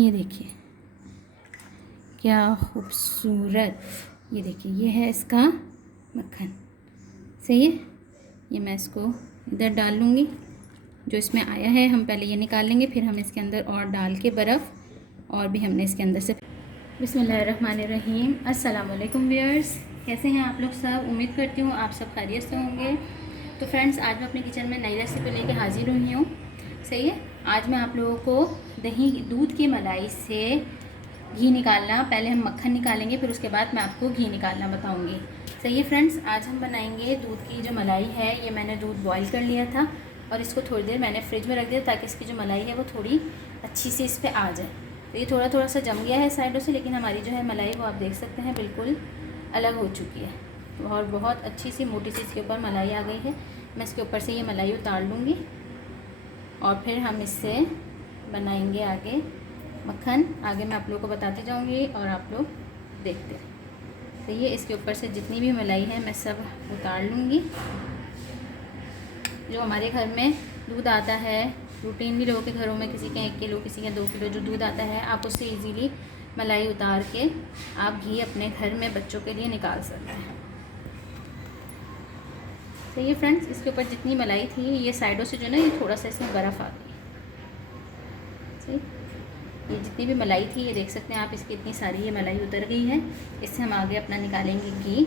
ये देखिए क्या खूबसूरत, ये देखिए ये है इसका मक्खन। सही है, ये मैं इसको इधर डाल लूँगी। जो इसमें आया है हम पहले ये निकाल लेंगे, फिर हम इसके अंदर और डाल के बर्फ़ और भी हमने इसके अंदर से। बिस्मिल्लाहिर्रहमानिर्रहीम। अस्सलाम वालेकुम व्यूअर्स, कैसे हैं आप लोग सब? उम्मीद करती हूँ आप सब खैरियत से होंगे। तो फ्रेंड्स, आज मैं अपने किचन में नई रेसिपी लेके हाजिर हुई हूँ। सही है, आज मैं आप लोगों को दूध की मलाई से घी निकालना, पहले हम मक्खन निकालेंगे फिर उसके बाद मैं आपको घी निकालना बताऊँगी। सही है फ्रेंड्स, आज हम बनाएंगे दूध की जो मलाई है। ये मैंने दूध बॉईल कर लिया था और इसको थोड़ी देर मैंने फ्रिज में रख दिया ताकि इसकी जो मलाई है वो थोड़ी अच्छी से इस पर आ जाए। तो ये थोड़ा थोड़ा सा जम गया है साइडों से, लेकिन हमारी जो है मलाई वो आप देख सकते हैं बिल्कुल अलग हो चुकी है और बहुत अच्छी सी मोटी सी इसके ऊपर मलाई आ गई है। मैं इसके ऊपर से ये मलाई उतार लूँगी और फिर हम इससे बनाएंगे आगे मक्खन। आगे मैं आप लोगों को बताती जाऊँगी और आप लोग देखते हैं। तो ये इसके ऊपर से जितनी भी मलाई है मैं सब उतार लूँगी। जो हमारे घर में दूध आता है, रूटीनली लोगों के घरों में किसी के 1 किलो किसी के 2 किलो जो दूध आता है, आप उससे इजीली मलाई उतार के आप घी अपने घर में बच्चों के लिए निकाल सकते हैं। तो ये फ्रेंड्स, इसके ऊपर जितनी मलाई थी ये साइडों से जो ना ये थोड़ा सा इसमें बर्फ़ आ गई। सही, ये जितनी भी मलाई थी ये देख सकते हैं आप, इसकी इतनी सारी ये मलाई उतर गई है। इससे हम आगे अपना निकालेंगे घी।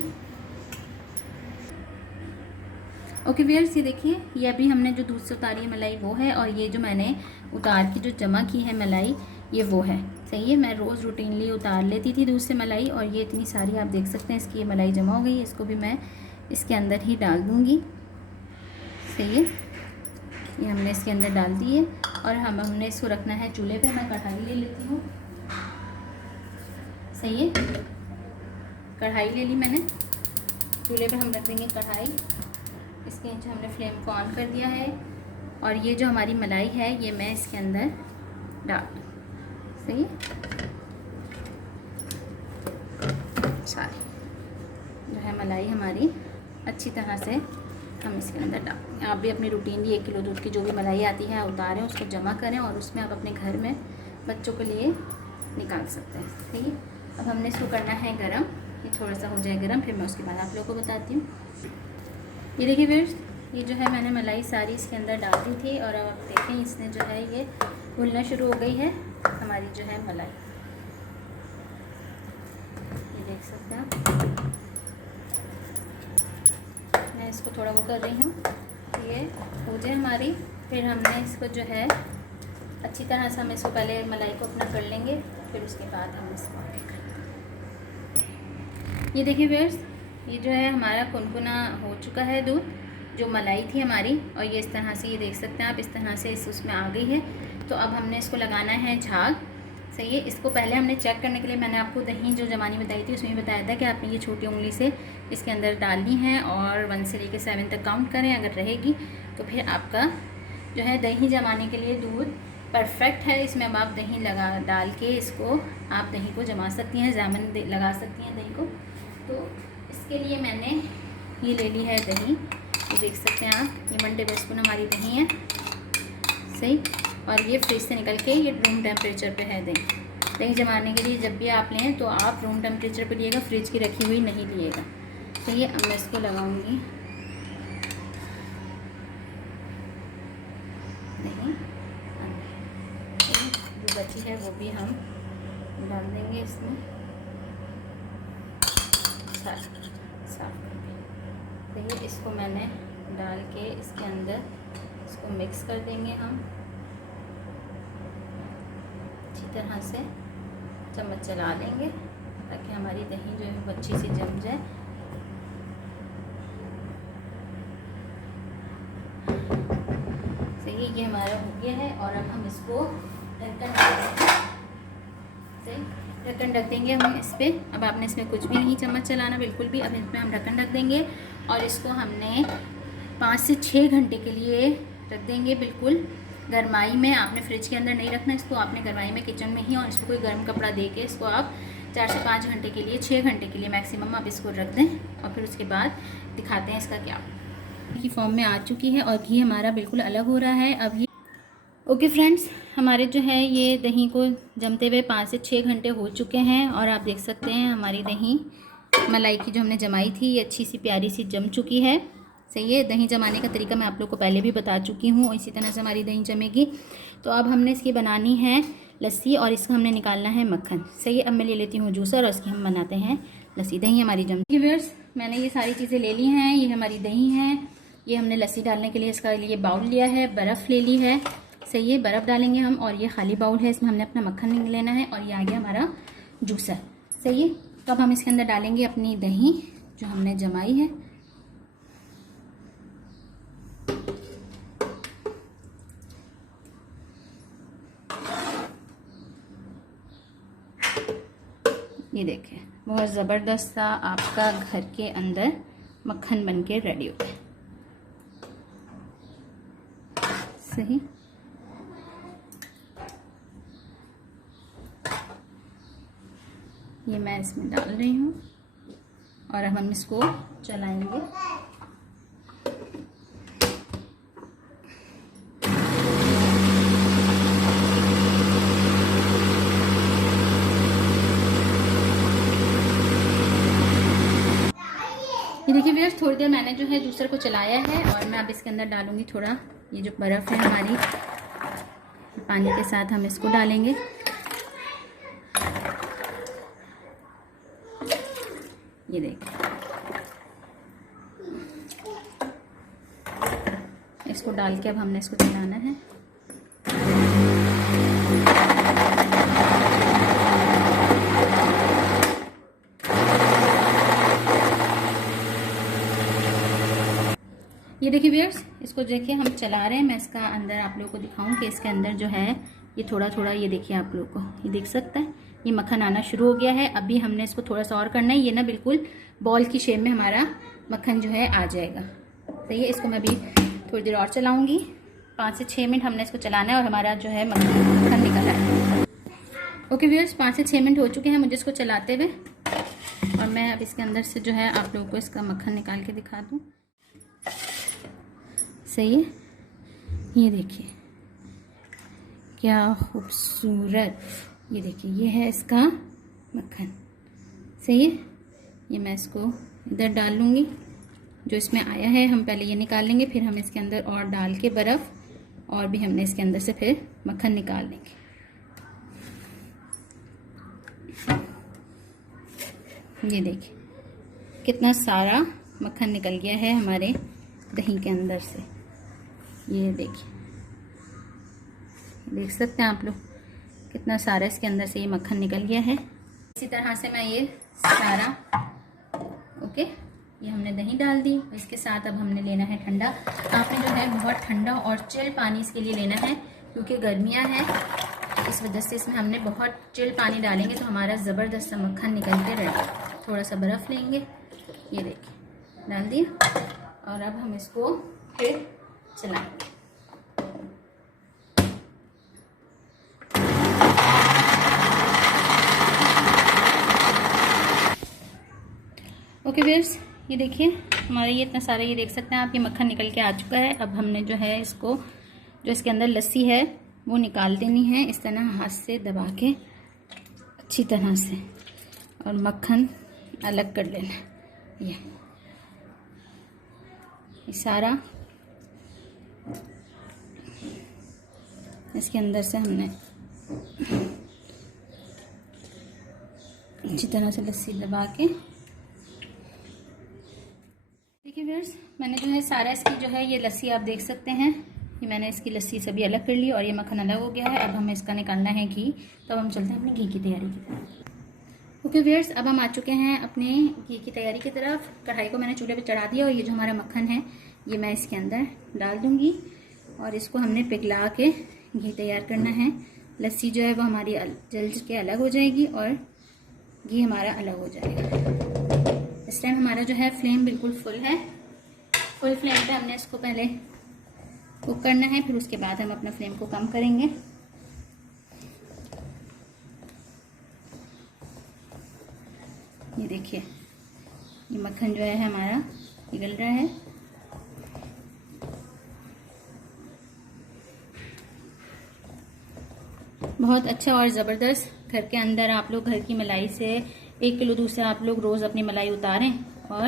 ओके व्यूअर्स, ये देखिए ये अभी हमने जो दूध से उतारी है मलाई वो है, और ये जो मैंने उतार के जो जमा की है मलाई ये वो है। सही है, मैं रोज़ रूटीनली उतार लेती थी दूध से मलाई, और ये इतनी सारी आप देख सकते हैं इसकी ये मलाई जमा हो गई है। इसको भी मैं इसके अंदर ही डाल दूँगी। सही है, ये हमने इसके अंदर डाल दी है और हमने इसको रखना है चूल्हे पे। मैं कढ़ाई ले लेती हूँ। सही है, कढ़ाई ले ली मैंने, चूल्हे पे हम रख देंगे कढ़ाई। इसके नीचे हमने फ्लेम को ऑन कर दिया है और ये जो हमारी मलाई है ये मैं इसके अंदर डाल दूँ। सही है, सारी जो है मलाई हमारी अच्छी तरह से हम इसके अंदर डाल देंगे। आप भी अपनी रूटीनली 1 किलो दूध की जो भी मलाई आती है उतारें, उसको जमा करें और उसमें आप अपने घर में बच्चों के लिए निकाल सकते हैं। ठीक है, अब हमने इसको करना है गरम। ये थोड़ा सा हो जाए गरम, फिर मैं उसके बाद आप लोगों को बताती हूँ। ये देखिए व्यूअर्स, ये जो है मैंने मलाई सारी इसके अंदर डाल दी थी और अब आप देखें इसने जो है ये घुलना शुरू हो गई है हमारी जो है मलाई। ये देख सकते हैं आप, मैं इसको थोड़ा वो कर रही हूँ, ये हो जाए हमारी। फिर हमने इसको जो है अच्छी तरह से हम इसको पहले मलाई को अपना कर लेंगे, फिर उसके बाद हम इसको ये देखिए व्यूअर्स, ये जो है हमारा कुनकुना हो चुका है दूध, जो मलाई थी हमारी, और ये इस तरह से ये देख सकते हैं आप, इस तरह से उसमें आ गई है। तो अब हमने इसको लगाना है झाग। सही है, इसको पहले हमने चेक करने के लिए मैंने आपको दही जो जमानी बताई थी उसमें बताया था कि आपने ये छोटी उंगली से इसके अंदर डालनी है और 1 से लेकर 7 तक काउंट करें। अगर रहेगी तो फिर आपका जो है दही जमाने के लिए दूध परफेक्ट है। इसमें अब आप दही डाल के इसको आप दही को जमा सकती हैं, जामन लगा सकती हैं दही को। तो इसके लिए मैंने ये ले ली है दही, ये देख सकते हैं आप, ये 1 टेबल स्पून हमारी दही है। सही, और ये फ्रिज से निकल के ये रूम टेम्परेचर पे है दही जमाने के लिए। जब भी आप लें तो आप रूम टेम्परेचर पे लिएगा, फ्रिज की रखी हुई नहीं लिएगा। तो ये अब मैं इसको लगाऊंगी दही, जो बची है वो भी हम डाल देंगे इसमें साफ करके। तो ये इसको मैंने डाल के इसके अंदर इसको मिक्स कर देंगे हम अच्छी तरह से, चम्मच चला लेंगे ताकि हमारी दही जो है वो अच्छी सी जम जाए। तो ये हमारा हो गया है और अब हम इसको ढक्कन ढक देंगे हम इस पर। अब आपने इसमें कुछ भी नहीं चम्मच चलाना बिल्कुल भी। अब इसमें हम ढक्कन ढक देंगे और इसको हमने 5 से 6 घंटे के लिए रख देंगे बिल्कुल गरमाई में। आपने फ्रिज के अंदर नहीं रखना इसको, आपने गरमाई में किचन में ही, और इसको कोई गर्म कपड़ा दे के इसको आप 4 से 5 घंटे के लिए, 6 घंटे के लिए मैक्सिमम आप इसको रख दें। और फिर उसके बाद दिखाते हैं इसका क्या की फॉर्म में आ चुकी है और घी हमारा बिल्कुल अलग हो रहा है। अब ये ओके फ्रेंड्स, हमारे जो है ये दही को जमते हुए 5 से 6 घंटे हो चुके हैं और आप देख सकते हैं हमारी दही मलाई की जो हमने जमाई थी ये अच्छी सी प्यारी सी जम चुकी है। सही है। दही जमाने का तरीका मैं आप लोग को पहले भी बता चुकी हूँ, इसी तरह से हमारी दही जमेगी। तो अब हमने इसकी बनानी है लस्सी और इसका हमने निकालना है मक्खन। सही है। अब मैं ले लेती हूँ जूसर और इसकी हम बनाते हैं लस्सी। दही हमारी जम चुकी है व्यूअर्स, मैंने ये सारी चीज़ें ले ली हैं। ये हमारी दही है, ये हमने लस्सी डालने के लिए इसका लिए बाउल लिया है, बर्फ़ ले ली है। सही है। बर्फ़ डालेंगे हम और ये खाली बाउल है, इसमें हमने अपना मक्खन लेना है और ये आ गया हमारा जूसर। सही है। तो अब हम इसके अंदर डालेंगे अपनी दही जो हमने जमाई है। ये देखिए बहुत ज़बरदस्त सा आपका घर के अंदर मक्खन बन के रेडी हो गया। सही। ये मैं इसमें डाल रही हूँ और अब हम इसको चलाएंगे। ये देखिए व्यूअर्स, थोड़ी देर मैंने जो है जूसर को चलाया है और मैं अब इसके अंदर डालूंगी थोड़ा ये जो बर्फ़ है हमारी, पानी के साथ हम इसको डालेंगे। ये देखिए इसको डाल के अब हमने इसको चलाना है। ये देखिए व्यूअर्स, इसको देखिए हम चला रहे हैं। मैं इसका अंदर आप लोगों को दिखाऊं कि इसके अंदर जो है ये थोड़ा थोड़ा, ये देखिए आप लोगों को ये दिख सकता है, ये मक्खन आना शुरू हो गया है। अभी हमने इसको थोड़ा सा और करना है, ये ना बिल्कुल बॉल की शेप में हमारा मक्खन जो है आ जाएगा। सही है। इसको मैं अभी थोड़ी देर और चलाऊंगी, 5 से 6 मिनट हमने इसको चलाना है और हमारा जो है मक्खन निकल रहा है। ओके व्यूअर्स, 5 से 6 मिनट हो चुके हैं मुझे इसको चलाते हुए और मैं अब इसके अंदर से जो है आप लोगों को इसका मक्खन निकाल के दिखा दूँ। सही है। ये देखिए क्या खूबसूरत, ये देखिए ये है इसका मक्खन। सही है। ये मैं इसको इधर डाल लूँगी, जो इसमें आया है हम पहले ये निकाल लेंगे, फिर हम इसके अंदर और डाल के बर्फ़ और भी हमने इसके अंदर से फिर मक्खन निकाल लेंगे। ये देखिए कितना सारा मक्खन निकल गया है हमारे दही के अंदर से। ये देखिए, देख सकते हैं आप लोग कितना सारा इसके अंदर से ये मक्खन निकल गया है। इसी तरह से मैं ये सारा ओके, ये हमने दही डाल दी। इसके साथ अब हमने लेना है ठंडा। आपने जो है बहुत ठंडा और चिल पानी इसके लिए लेना है, क्योंकि गर्मियां हैं इस वजह से इसमें हमने बहुत चिल पानी डालेंगे तो हमारा ज़बरदस्त सा मक्खन निकल के रेडी। थोड़ा सा बर्फ़ लेंगे, ये देखिए डाल दिया और अब हम इसको फिर चलाएंगे। ओके व्यूअर्स, ये देखिए हमारा ये इतना सारा, ये देख सकते हैं आप, ये मक्खन निकल के आ चुका है। अब हमने जो है इसको, जो इसके अंदर लस्सी है वो निकाल देनी है, इस तरह हाथ से दबा के अच्छी तरह से, और मक्खन अलग कर लेना है। ये सारा इसके अंदर से हमने अच्छी तरह से लस्सी दबा के, देखिए व्यूअर्स मैंने जो है सारा इसकी जो है ये लस्सी आप देख सकते हैं, ये मैंने इसकी लस्सी सभी अलग कर ली और ये मक्खन अलग हो गया है। अब हमें इसका निकालना है घी, तो अब हम चलते हैं अपने घी की तैयारी की तरफ। ओके व्यूअर्स, अब हम आ चुके हैं अपने घी की तैयारी की तरफ। कढ़ाई को मैंने चूल्हे पे चढ़ा दिया और ये जो हमारा मक्खन है ये मैं इसके अंदर डाल दूँगी और इसको हमने पिघला के घी तैयार करना है। लस्सी जो है वो हमारी जल के अलग हो जाएगी और घी हमारा अलग हो जाएगा। इस टाइम हमारा जो है फ्लेम बिल्कुल फुल है। फुल फ्लेम पे हमने इसको पहले कुक करना है, फिर उसके बाद हम अपना फ्लेम को कम करेंगे। ये देखिए ये मक्खन जो है हमारा पिघल रहा है। बहुत अच्छा और ज़बरदस्त। घर के अंदर आप लोग घर की मलाई से 1 किलो दूध से आप लोग रोज़ अपनी मलाई उतारें और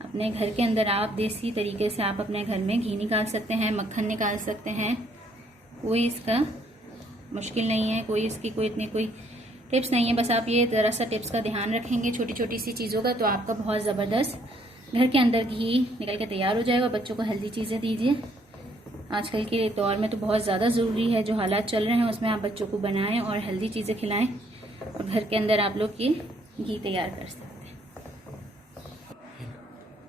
अपने घर के अंदर आप देसी तरीके से आप अपने घर में घी निकाल सकते हैं, मक्खन निकाल सकते हैं। कोई इसका मुश्किल नहीं है, कोई इसकी कोई इतनी कोई टिप्स नहीं है। बस आप ये ज़रा सा टिप्स का ध्यान रखेंगे छोटी छोटी सी चीज़ों का, तो आपका बहुत ज़बरदस्त घर के अंदर घी निकल के तैयार हो जाएगा। बच्चों को हेल्दी चीज़ें दीजिए। आजकल के दौर में तो बहुत ज़्यादा ज़रूरी है, जो हालात चल रहे हैं उसमें आप बच्चों को बनाएं और हेल्दी चीज़ें खिलाएं और घर के अंदर आप लोग ये घी तैयार कर सकते हैं।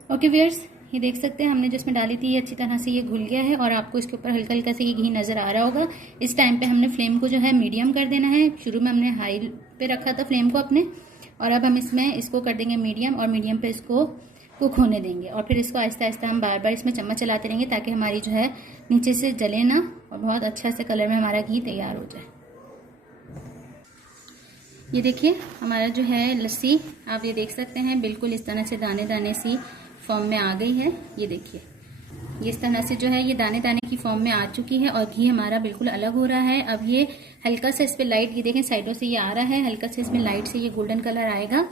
ओके व्यूअर्स, ये देख सकते हैं हमने जिसमें डाली थी ये अच्छी तरह से ये घुल गया है और आपको इसके ऊपर हल्का हल्का से ये घी नज़र आ रहा होगा। इस टाइम पे हमने फ्लेम को जो है मीडियम कर देना है। शुरू में हमने हाई पे रखा था फ्लेम को अपने, और अब हम इसमें इसको कर देंगे मीडियम, और मीडियम पे इसको कुक होने देंगे। और फिर इसको आहिस्ता आहिस्ता हम बार बार इसमें चम्मच चलाते रहेंगे ताकि हमारी जो है नीचे से जले ना और बहुत अच्छा से कलर में हमारा घी तैयार हो जाए। ये देखिए हमारा जो है लस्सी, आप ये देख सकते हैं बिल्कुल इस तरह से दाने दाने सी फॉर्म में आ गई है। ये देखिए ये इस तरह से जो है ये दाने दाने की फॉर्म में आ चुकी है और घी हमारा बिल्कुल अलग हो रहा है। अब ये हल्का सा इस पे लाइट, ये देखें साइडों से ये आ रहा है, हल्का सा इसमें लाइट से ये गोल्डन कलर आएगा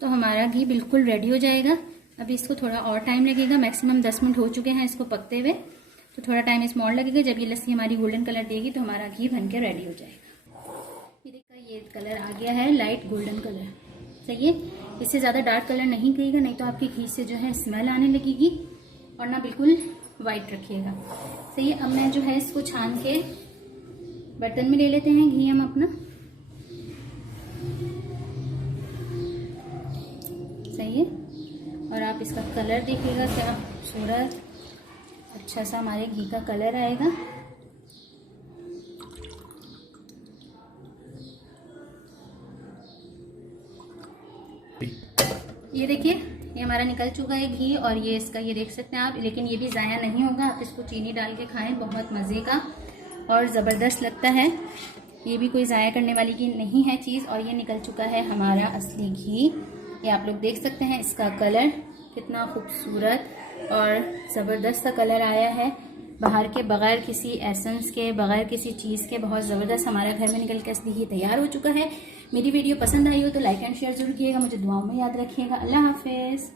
तो हमारा घी बिल्कुल रेडी हो जाएगा। अभी इसको थोड़ा और टाइम लगेगा, मैक्सिमम 10 मिनट हो चुके हैं इसको पकते हुए, तो थोड़ा टाइम इसमें और लगेगा। जब ये लस्सी हमारी गोल्डन कलर देगी तो हमारा घी बन के रेडी हो जाएगा। ये देखा ये कलर आ गया है लाइट गोल्डन कलर, सही है। इससे ज़्यादा डार्क कलर नहीं करिएगा, नहीं तो आपके घी से जो है स्मेल आने लगेगी और ना बिल्कुल वाइट रखिएगा, सही है। अब मैं जो है इसको छान के बर्तन में ले लेते हैं घी हम अपना, सही है। और आप इसका कलर देखिएगा क्या खूबसूरत अच्छा सा हमारे घी का कलर आएगा। ये देखिए ये हमारा निकल चुका है घी, और ये इसका ये देख सकते हैं आप, लेकिन ये भी ज़ाया नहीं होगा। आप इसको चीनी डाल के खाएं, बहुत मज़े का और ज़बरदस्त लगता है। ये भी कोई ज़ाया करने वाली की नहीं है चीज़। और ये निकल चुका है हमारा असली घी, ये आप लोग देख सकते हैं। इसका कलर कितना खूबसूरत और ज़बरदस्त सा कलर आया है, बाहर के बगैर किसी एसेंस के, बगैर किसी चीज़ के, बहुत ज़बरदस्त हमारा घर में निकल के असली घी तैयार हो चुका है। मेरी वीडियो पसंद आई हो तो लाइक एंड शेयर जरूर कीजिएगा, मुझे दुआओं में याद रखिएगा। अल्लाह हाफिज़।